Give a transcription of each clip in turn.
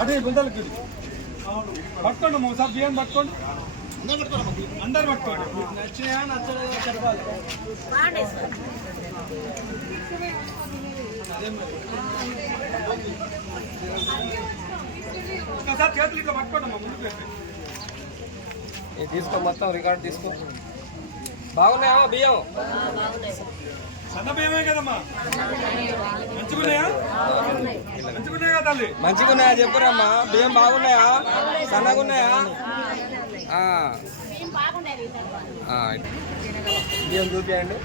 అదే గుంతలకి. పట్టుకోండి ఒకసారి బియ్యం పట్టుకోండి. అందరు పట్టుకోండి. నచ్చలేదా చెప్పాలి ఒకసారి చేతులు తీసుకో మొత్తం రికార్డ్ తీసుకో. బాగున్నాయా బియ్యం? సన్న బియ్యమే కదమ్మా? మంచిగున్నాయా? మంచిగున్నాయా కదా తల్లి? మంచిగా ఉన్నాయా చెప్పురమ్మా? బియ్యం బాగున్నాయా? సన్నగా ఉన్నాయా ఆ. ఆ, ఇటు. బియ్యం చూపించండి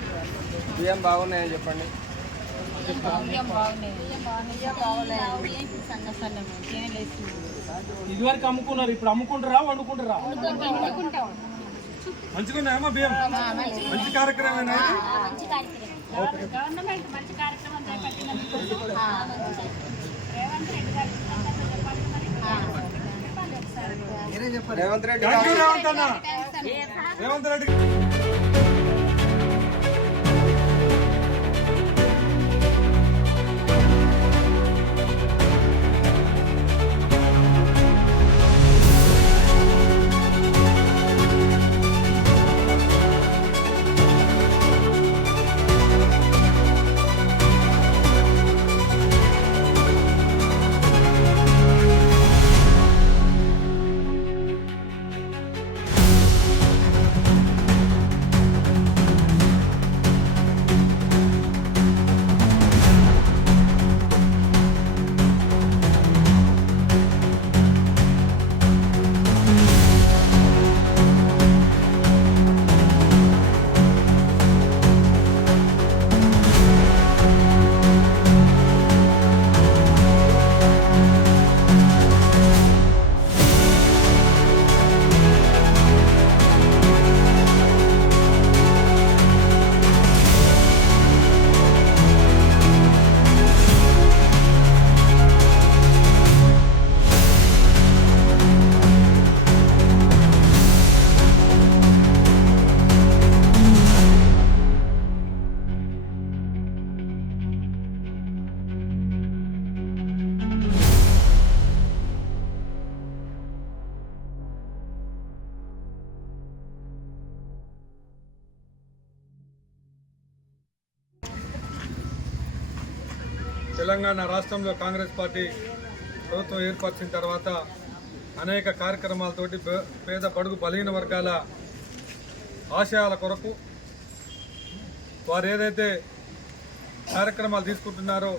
బియ్యం బాగున్నాయని చెప్పండి. ఇదివరకు అమ్ముకున్నారు ఇప్పుడు అమ్ముకుంటారా వండుకుంటారా? మంచిగున్నాయమ్మా బియ్యం? మంచి కార్యక్రమేనా ఇది? గవర్నమెంట్ మంచి కార్యక్రమం చేపట్టినందుకు రేవంత్ రెడ్డి చెప్పాలి. రేవంత్ రెడ్డి రేవంత్ రెడ్డి తెలంగాణ రాష్ట్రంలో కాంగ్రెస్ పార్టీ ప్రభుత్వం ఏర్పరిచిన తర్వాత అనేక కార్యక్రమాలతోటి పే- పేద బడుగు బలహీన వర్గాల ఆశయాల కొరకు వారు ఏదైతే కార్యక్రమాలు తీసుకుంటున్నారో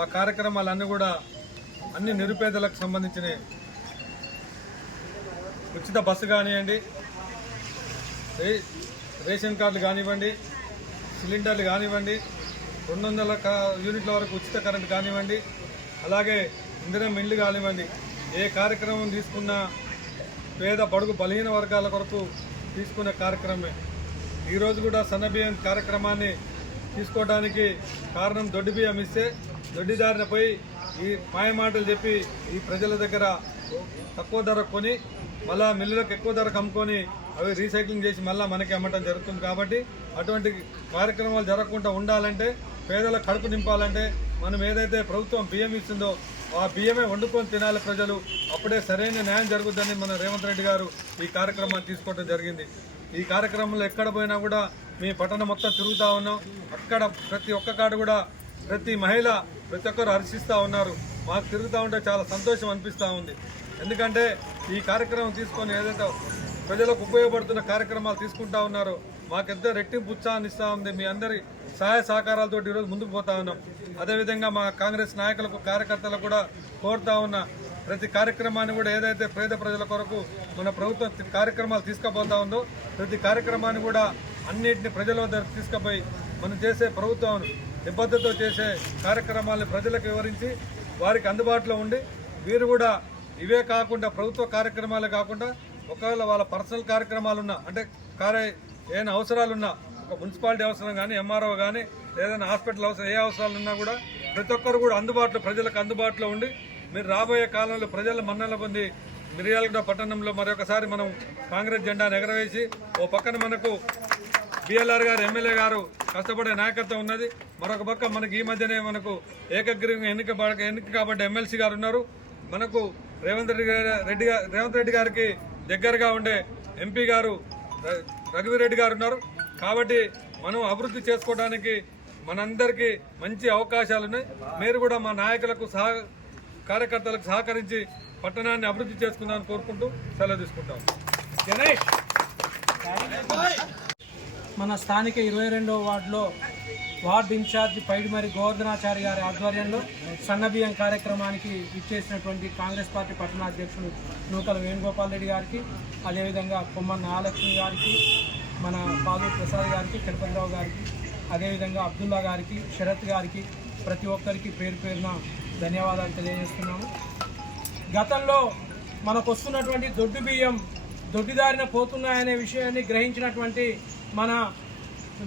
ఆ కార్యక్రమాలన్నీ కూడా అన్ని నిరుపేదలకు సంబంధించినవి. ఉచిత బస్సు కానివ్వండి రే- రేషన్ కార్డులు కానివ్వండి సిలిండర్లు కానివ్వండి రెండు వందల యూనిట్ల వరకు ఉచిత కరెంట్ కానివ్వండి అలాగే ఇందిరం ఇండ్లు కానివ్వండి ఏ కార్యక్రమం తీసుకున్నా పేద బడుగు బలహీన వర్గాల కొరకు తీసుకునే కార్యక్రమమే ఈరోజు కూడా సన్నబియ్యం కార్యక్రమాన్ని తీసుకోవడానికి కారణం దొడ్డి బియ్యం ఇస్తే దొడ్డిదారిన పోయి ఈ మాయమాటలు చెప్పి ఈ ప్రజల దగ్గర తక్కువ ధర కొని మళ్ళా మిల్లులకు ఎక్కువ ధరకు అమ్ముకొని అవి రీసైక్లింగ్ చేసి మళ్ళీ మనకి అమ్మటం జరుగుతుంది కాబట్టి అటువంటి కార్యక్రమాలు జరగకుండా ఉండాలంటే పేదల కడుపు నింపాలంటే మనం ఏదైతే ప్రభుత్వం బియ్యం ఇస్తుందో ఆ బియ్యమే వండుకొని తినాలి ప్రజలు. అప్పుడే సరైన న్యాయం జరుగుతుందని మన రేవంత్ రెడ్డి గారు ఈ కార్యక్రమాన్ని తీసుకోవడం జరిగింది. ఈ కార్యక్రమంలో ఎక్కడ పోయినా కూడా మీ పట్టణం మొత్తం తిరుగుతూ ఉన్నాం. అక్కడ ప్రతి ఒక్క కాడ కూడా ప్రతి మహిళ ప్రతి ఒక్కరు హర్షిస్తూ ఉన్నారు. మాకు తిరుగుతూ ఉంటే చాలా సంతోషం అనిపిస్తూ ఉంది. ఎందుకంటే ఈ కార్యక్రమం తీసుకొని ఏదైతే ప్రజలకు ఉపయోగపడుతున్న కార్యక్రమాలు తీసుకుంటా ఉన్నారో మాకెంతో రెట్టింపు ఉత్సాహాన్ని ఇస్తూ ఉంది. మీ అందరి సహాయ సహకారాలతో ఈరోజు ముందుకు పోతా ఉన్నాం. అదేవిధంగా మా కాంగ్రెస్ నాయకులకు కార్యకర్తలకు కూడా కోరుతా ఉన్నా. ప్రతి కార్యక్రమాన్ని కూడా ఏదైతే పేద ప్రజల కొరకు మన ప్రభుత్వం కార్యక్రమాలు తీసుకుపోతా ఉందో ప్రతి కార్యక్రమాన్ని కూడా అన్నింటిని ప్రజల వద్ద తీసుకుపోయి మనం చేసే ప్రభుత్వం నిబద్ధతతో చేసే కార్యక్రమాలను ప్రజలకు వివరించి వారికి అందుబాటులో ఉండి వీరు కూడా ఇవే కాకుండా ప్రభుత్వ కార్యక్రమాలే కాకుండా ఒకవేళ వాళ్ళ పర్సనల్ కార్యక్రమాలు ఉన్నా అంటే కార్య ఏమైనా అవసరాలున్నా ఒక మున్సిపాలిటీ అవసరం కానీ ఎంఆర్ఓ కానీ ఏదైనా హాస్పిటల్ అవసరం ఏ అవసరాలు ఉన్నా కూడా ప్రతి ఒక్కరు కూడా అందుబాటులో ప్రజలకు అందుబాటులో ఉండి మీరు రాబోయే కాలంలో ప్రజల మన్నల పొంది మిర్యాలగూడ పట్టణంలో మరొకసారి మనం కాంగ్రెస్ జెండాను ఎగరవేసి ఓ పక్కన మనకు బిఎల్ఆర్ గారు ఎమ్మెల్యే గారు కష్టపడే నాయకత్వం ఉన్నది. మరొక పక్క మనకి ఈ మధ్యనే మనకు ఏకగ్రీవంగా ఎన్నిక ఎన్నిక కాబట్టి ఎమ్మెల్సీ గారు ఉన్నారు. మనకు రేవంత్ రెడ్డి గారి రెడ్డి రేవంత్ రెడ్డి గారికి దగ్గరగా ఉండే ఎంపీ గారు రఘువీరెడ్డి గారు ఉన్నారు. కాబట్టి మనం అభివృద్ధి చేసుకోవడానికి మనందరికీ మంచి అవకాశాలు ఉన్నాయి. మీరు కూడా మా నాయకులకు సహ కార్యకర్తలకు సహకరించి పట్టణాన్ని అభివృద్ధి చేసుకుందామని కోరుకుంటూ సెలవు తీసుకుంటాం. గణేష్ మన స్థానిక ఇరవై రెండవ వార్డులో వార్డు ఇన్ఛార్జ్ పైడిమరి గోవర్ధనాచారి గారి ఆధ్వర్యంలో సన్నబియ్యం కార్యక్రమానికి ఇచ్చేసినటువంటి కాంగ్రెస్ పార్టీ పట్టణాధ్యక్షుడు నూకల వేణుగోపాల్ రెడ్డి గారికి అదేవిధంగా కొమ్మన్న నాగలక్ష్మి గారికి మన బాలు ప్రసాద్ గారికి తిరుపతిరావు గారికి అదేవిధంగా అబ్దుల్లా గారికి శరత్ గారికి ప్రతి ఒక్కరికి పేరు పేరున ధన్యవాదాలు తెలియజేస్తున్నాము. గతంలో మనకు వస్తున్నటువంటి దొడ్డు బియ్యం దొడ్డిదారిన పోతున్నాయనే విషయాన్ని గ్రహించినటువంటి మన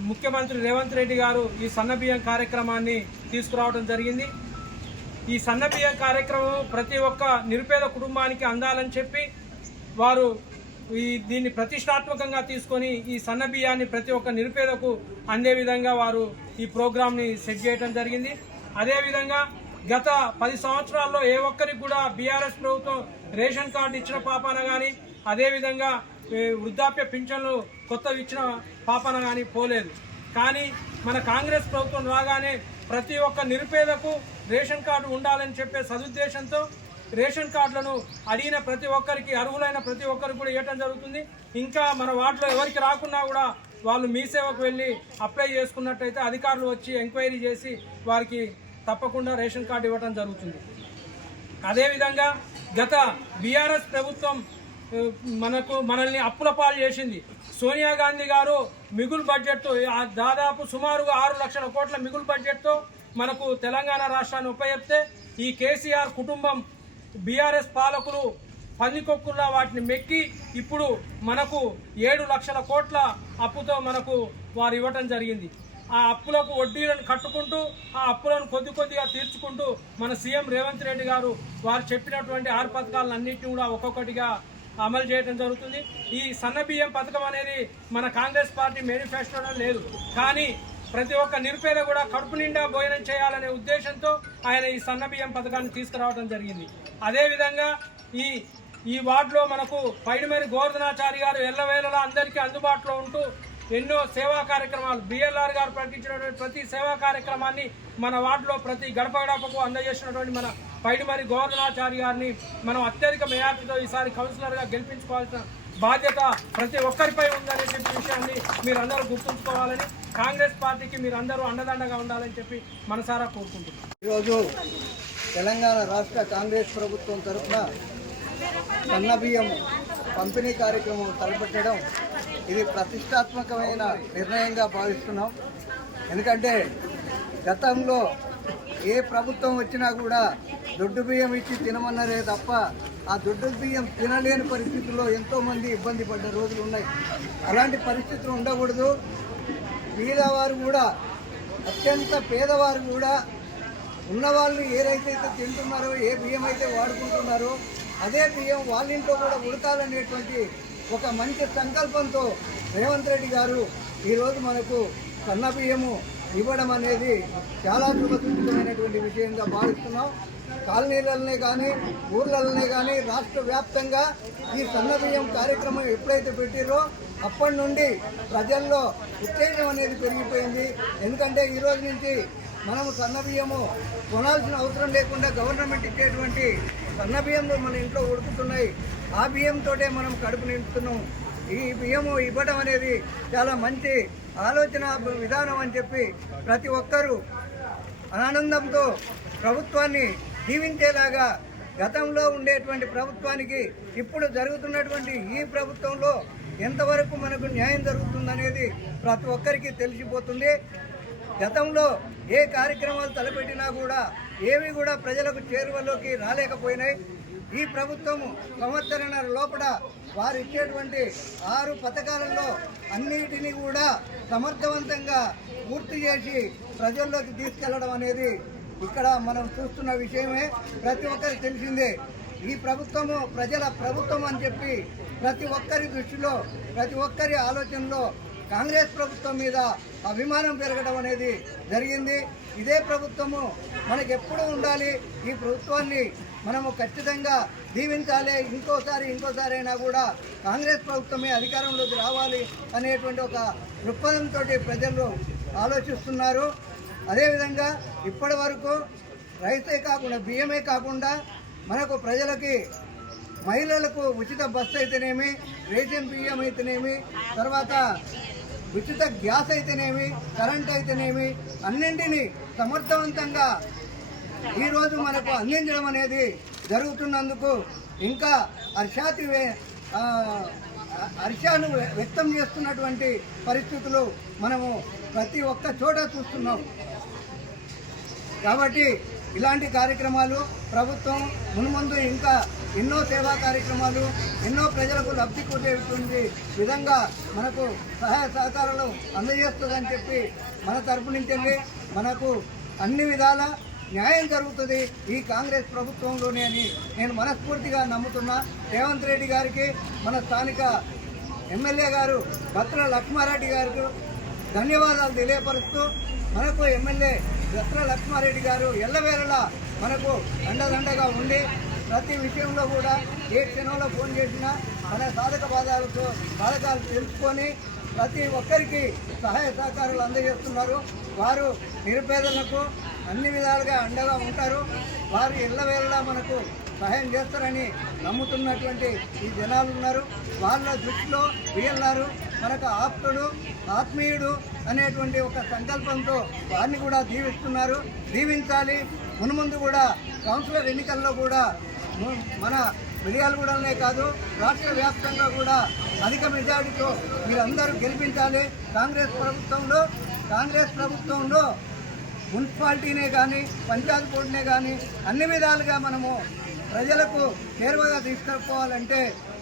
ముఖ్యమంత్రి రేవంత్ రెడ్డి గారు ఈ సన్న బియ్యం కార్యక్రమాన్ని తీసుకురావడం జరిగింది. ఈ సన్నబియ్యం కార్యక్రమం ప్రతి ఒక్క నిరుపేద కుటుంబానికి అందాలని చెప్పి వారు ఈ దీన్ని ప్రతిష్టాత్మకంగా తీసుకొని ఈ సన్న బియ్యాన్ని ప్రతి ఒక్క నిరుపేదకు అందే విధంగా వారు ఈ ప్రోగ్రామ్ని సెట్ చేయడం జరిగింది. అదేవిధంగా గత పది సంవత్సరాల్లో ఏ ఒక్కరికి కూడా బీఆర్ఎస్ ప్రభుత్వం రేషన్ కార్డు ఇచ్చిన పాపాన కానీ అదేవిధంగా వృద్ధాప్య పింఛన్లు కొత్తవి ఇచ్చిన పాపన కానీ పోలేదు. కానీ మన కాంగ్రెస్ ప్రభుత్వం రాగానే ప్రతి ఒక్క నిరుపేదకు రేషన్ కార్డు ఉండాలని చెప్పే సదుద్దేశంతో రేషన్ కార్డులను అడిగిన ప్రతి ఒక్కరికి అర్హులైన ప్రతి ఒక్కరికి కూడా ఇవ్వటం జరుగుతుంది. ఇంకా మన వాటిలో ఎవరికి రాకున్నా కూడా వాళ్ళు మీ సేవకు వెళ్ళి అప్లై చేసుకున్నట్టయితే అధికారులు వచ్చి ఎంక్వైరీ చేసి వారికి తప్పకుండా రేషన్ కార్డు ఇవ్వటం జరుగుతుంది. అదేవిధంగా గత బీఆర్ఎస్ ప్రభుత్వం మనకు మనల్ని అప్పుల పాలు చేసింది. సోనియా గాంధీ గారు మిగులు బడ్జెట్తో దాదాపు సుమారుగా ఆరు లక్షల కోట్ల మిగులు బడ్జెట్తో మనకు తెలంగాణ రాష్ట్రాన్ని ఉపయోగిస్తే ఈ కేసీఆర్ కుటుంబం బీఆర్ఎస్ పాలకులు పందికొక్కుల్లా వాటిని మెక్కి ఇప్పుడు మనకు ఏడు లక్షల కోట్ల అప్పుతో మనకు వారు ఇవ్వటం జరిగింది. ఆ అప్పులకు వడ్డీలను కట్టుకుంటూ ఆ అప్పులను కొద్ది కొద్దిగా తీర్చుకుంటూ మన సీఎం రేవంత్ రెడ్డి గారు వారు చెప్పినటువంటి ఆరు పథకాలన్నింటినీ కూడా ఒక్కొక్కటిగా అమలు చేయడం జరుగుతుంది. ఈ సన్న బియ్యం పథకం అనేది మన కాంగ్రెస్ పార్టీ మేనిఫెస్టోలో లేదు. కానీ ప్రతి ఒక్క నిరుపేద కూడా కడుపు నిండా భోజనం చేయాలనే ఉద్దేశంతో ఆయన ఈ సన్న బియ్యం పథకాన్ని తీసుకురావడం జరిగింది. అదేవిధంగా ఈ ఈ వార్డులో మనకు పైడిమేరి గోవర్ధనాచారి గారు ఎల్లవేళలా అందరికీ అందుబాటులో ఉంటూ ఎన్నో సేవా కార్యక్రమాలు బిఎల్ఆర్ గారు ప్రకటించినటువంటి ప్రతి సేవా కార్యక్రమాన్ని మన వార్డులో ప్రతి గడప గడపకు అందజేసినటువంటి మన పైడిమరి గోవర్ధనాచారి గారిని మనం అత్యధిక మెజార్టీతో ఈసారి కౌన్సిలర్గా గెలిపించుకోవాల్సిన బాధ్యత ప్రతి ఒక్కరిపై ఉందనే చెప్పి విషయాన్ని మీరందరూ గుర్తుంచుకోవాలని కాంగ్రెస్ పార్టీకి మీరందరూ అండదండగా ఉండాలని చెప్పి మనసారా కోరుకుంటున్నాం. ఈరోజు తెలంగాణ రాష్ట్ర కాంగ్రెస్ ప్రభుత్వం తరఫున సన్నబియ్యం పంపిణీ కార్యక్రమం తలపెట్టడం ఇది ప్రతిష్టాత్మకమైన నిర్ణయంగా భావిస్తున్నాం. ఎందుకంటే గతంలో ఏ ప్రభుత్వం వచ్చినా కూడా దొడ్డు బియ్యం ఇచ్చి తినమన్నారే తప్ప ఆ దొడ్డు బియ్యం తినలేని పరిస్థితుల్లో ఎంతోమంది ఇబ్బంది పడ్డ రోజులు ఉన్నాయి. అలాంటి పరిస్థితులు ఉండకూడదు. పేదవారు కూడా అత్యంత పేదవారు కూడా ఉన్నవాళ్ళు ఏదైతే తింటున్నారో ఏ బియ్యం అయితే వాడుకుంటున్నారో అదే బియ్యం వాళ్ళ ఇంట్లో కూడా ఉడకాలనేటువంటి ఒక మంచి సంకల్పంతో రేవంత్ రెడ్డి గారు ఈరోజు మనకు సన్న బియ్యము ఇవ్వడం అనేది చాలా శుభసూచితమైనటువంటి విషయంగా భావిస్తున్నాం. కాలనీలనే కానీ ఊర్లలోనే కానీ రాష్ట్ర వ్యాప్తంగా ఈ సన్న బియ్యం కార్యక్రమం ఎప్పుడైతే పెట్టిరో అప్పటి నుండి ప్రజల్లో ఉత్తేజం అనేది పెరిగిపోయింది. ఎందుకంటే ఈ రోజు నుంచి మనము సన్న బియ్యము కొనాల్సిన అవసరం లేకుండా గవర్నమెంట్ ఇచ్చేటువంటి సన్నబియ్యంలో మన ఇంట్లో ఉడుకుతున్నాయి. ఆ బియ్యంతోటే మనం కడుపు నింపుతున్నాం. ఈ బియ్యము ఇవ్వడం అనేది చాలా మంచి ఆలోచన విధానం అని చెప్పి ప్రతి ఒక్కరూ ఆనందంతో ప్రభుత్వాన్ని దీవించేలాగా గతంలో ఉండేటువంటి ప్రభుత్వానికి ఇప్పుడు జరుగుతున్నటువంటి ఈ ప్రభుత్వంలో ఎంతవరకు మనకు న్యాయం జరుగుతుందనేది ప్రతి ఒక్కరికి తెలిసిపోతుంది. గతంలో ఏ కార్యక్రమాలు తలపెట్టినా కూడా ఏవి కూడా ప్రజలకు చేరువలోకి రాలేకపోయినాయి. ఈ ప్రభుత్వము సంవత్సరాల లోపల వారు ఇచ్చేటువంటి ఆరు పథకాలలో అన్నిటినీ కూడా సమర్థవంతంగా పూర్తి చేసి ప్రజల్లోకి తీసుకెళ్ళడం అనేది ఇక్కడ మనం చూస్తున్న విషయమే. ప్రతి ఒక్కరికి తెలిసిందే ఈ ప్రభుత్వము ప్రజల ప్రభుత్వం అని చెప్పి ప్రతి ఒక్కరి దృష్టిలో ప్రతి ఒక్కరి ఆలోచనలో కాంగ్రెస్ ప్రభుత్వం మీద అభిమానం పెరగడం అనేది జరిగింది. ఇదే ప్రభుత్వము మనకెప్పుడు ఉండాలి? ఈ ప్రభుత్వాన్ని మనము ఖచ్చితంగా దీవించాలి. ఇంకోసారి ఇంకోసారి అయినా కూడా కాంగ్రెస్ ప్రభుత్వమే అధికారంలోకి రావాలి అనేటువంటి ఒక దృక్పథంతో ప్రజలు ఆలోచిస్తున్నారు. అదేవిధంగా ఇప్పటి వరకు రైతే కాకుండా బియ్యమే కాకుండా మనకు ప్రజలకి మహిళలకు ఉచిత బస్సు అయితేనేమి రేషన్ బియ్యం అయితేనేమి తర్వాత ఉచిత గ్యాస్ అయితేనేమి కరెంట్ అయితేనేమి అన్నింటినీ సమర్థవంతంగా ఈరోజు మనకు అందించడం అనేది జరుగుతున్నందుకు ఇంకా హర్షాతి హర్షాను వ్యక్తం చేస్తున్నటువంటి పరిస్థితులు మనము ప్రతి ఒక్క చోట చూస్తున్నాం. కాబట్టి ఇలాంటి కార్యక్రమాలు ప్రభుత్వం మున్ముందు ఇంకా ఎన్నో సేవా కార్యక్రమాలు ఎన్నో ప్రజలకు లబ్ధి కూర్చేటువంటి విధంగా మనకు సహాయ సహకారాలు అందజేస్తుందని చెప్పి మన తరపు నుంచి మనకు అన్ని విధాల న్యాయం జరుగుతుంది ఈ కాంగ్రెస్ ప్రభుత్వంలోనే అని నేను మనస్ఫూర్తిగా నమ్ముతున్నా. రేవంత్ రెడ్డి గారికి మన స్థానిక ఎమ్మెల్యే గారు భద్ర లక్ష్మారెడ్డి గారికి ధన్యవాదాలు తెలియపరుస్తూ మనకు ఎమ్మెల్యే దసర లక్ష్మారెడ్డి గారు ఎల్లవేళలా మనకు అండదండగా ఉండి ప్రతి విషయంలో కూడా ఏ క్షణంలో ఫోన్ చేసినా మన సాధక బాధాలతో బాధకాలు తెలుసుకొని ప్రతి ఒక్కరికి సహాయ సహకారాలు అందజేస్తున్నారు. వారు నిరుపేదలకు అన్ని విధాలుగా అండగా ఉంటారు. వారు ఎల్లవేళలా మనకు సహాయం చేస్తారని నమ్ముతున్నటువంటి ఈ జనాలు ఉన్నారు. వాళ్ళ దృష్టిలో వీళ్ళారు మనకు ఆప్తుడు ఆత్మీయుడు అనేటువంటి ఒక సంకల్పంతో వారిని కూడా దీవిస్తున్నారు. దీవించాలి. మునుముందు కూడా కౌన్సిలర్ ఎన్నికల్లో కూడా మన మిర్యాలగూడనే కాదు రాష్ట్ర వ్యాప్తంగా కూడా అధిక మెజారిటీతో మీరందరూ గెలిపించాలి. కాంగ్రెస్ ప్రభుత్వంలో కాంగ్రెస్ ప్రభుత్వంలో మున్సిపాలిటీనే కానీ పంచాయతీ బోర్డునే కానీ అన్ని విధాలుగా మనము ప్రజలకు చేరువగా తీసుకుపోవాలంటే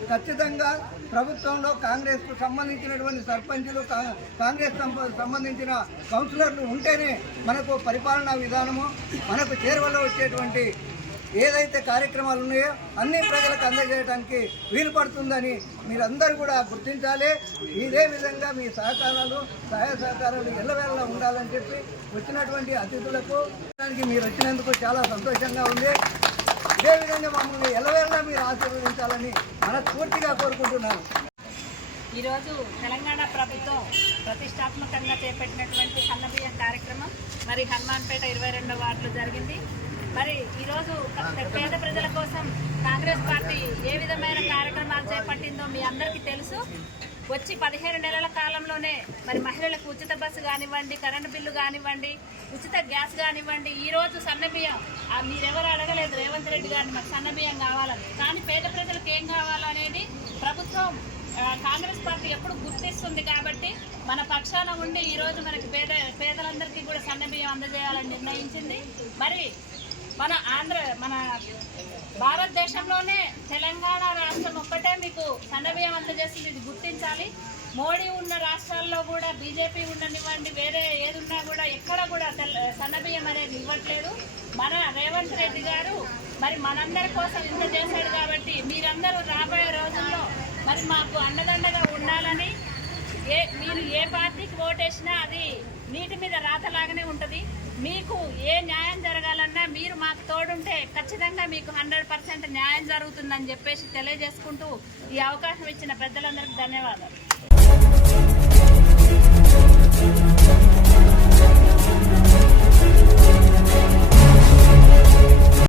ఖచ్చితంగా ప్రభుత్వంలో కాంగ్రెస్కు సంబంధించినటువంటి సర్పంచులు కా- కాంగ్రెస్ సంబంధించిన కౌన్సిలర్లు ఉంటేనే మనకు పరిపాలనా విధానము మనకు చేరువలో వచ్చేటువంటి ఏదైతే కార్యక్రమాలు ఉన్నాయో అన్ని ప్రజలకు అందజేయడానికి వీలు పడుతుందని మీరందరూ కూడా గుర్తించాలి. ఇదే విధంగా మీ సహకారాలు సహాయ సహకారాలు ఎల్లవేళలా ఉండాలని చెప్పి వచ్చినటువంటి అతిథులకు దానికి మీరు వచ్చినందుకు చాలా సంతోషంగా ఉంది. ఇదే విధంగా మమ్మల్ని ఎల్లవేళలా మీరు ఆశీర్వదించాలని మనస్ఫూర్తిగా కోరుకుంటున్నాను. ఈరోజు తెలంగాణ ప్రభుత్వం ప్రతిష్టాత్మకంగా చేపట్టినటువంటి సన్నబియ్యం కార్యక్రమం మరి హనుమాన్పేట ఇరవై రెండో వార్డులో జరిగింది. మరి ఈరోజు పేద ప్రజల కోసం కాంగ్రెస్ పార్టీ ఏ విధమైన కార్యక్రమాలు చేపట్టిందో మీ అందరికీ తెలుసు. వచ్చి పదిహేను నెలల కాలంలోనే మరి మహిళలకు ఉచిత బస్సు కానివ్వండి కరెంటు బిల్లు కానివ్వండి ఉచిత గ్యాస్ కానివ్వండి ఈరోజు సన్నబియ్యం మీరెవరు అడగలేదు రేవంత్ రెడ్డి గారిని మాకు సన్నబియ్యం కావాలని. కానీ పేద ప్రజలకు ఏం కావాలనేది ప్రభుత్వం కాంగ్రెస్ పార్టీ ఎప్పుడు గుర్తిస్తుంది కాబట్టి మన పక్షాన ఉండి ఈరోజు మనకి పేద పేదలందరికీ కూడా సన్నబియ్యం అందజేయాలని నిర్ణయించింది. మరి మన ఆంధ్ర మన భారతదేశంలోనే తెలంగాణ రాష్ట్రం ఒక్కటే మీకు సన్నబియ్యం అందజేస్తుంది ఇది గుర్తించాలి. మోడీ ఉన్న రాష్ట్రాల్లో కూడా బీజేపీ ఉండనివ్వండి వేరే ఏదున్నా కూడా ఎక్కడ కూడా సన్నబియ్యం అనేది ఇవ్వట్లేదు. మన రేవంత్ రెడ్డి గారు మరి మనందరి కోసం ఇంత చేశాడు కాబట్టి మీరందరూ రాబోయే రోజుల్లో మరి మాకు అన్నదండగా ఉండాలని ఏ మీరు ఏ పార్టీకి ఓటేసినా అది నీటి మీద రాతలాగానే ఉంటుంది. మీకు ఏ న్యాయం జరగాలన్నా మీరు మాకు తోడుంటే ఖచ్చితంగా మీకు హండ్రెడ్ పర్సెంట్ న్యాయం జరుగుతుందని చెప్పేసి తెలియజేసుకుంటూ ఈ అవకాశం ఇచ్చిన పెద్దలందరికీ ధన్యవాదాలు.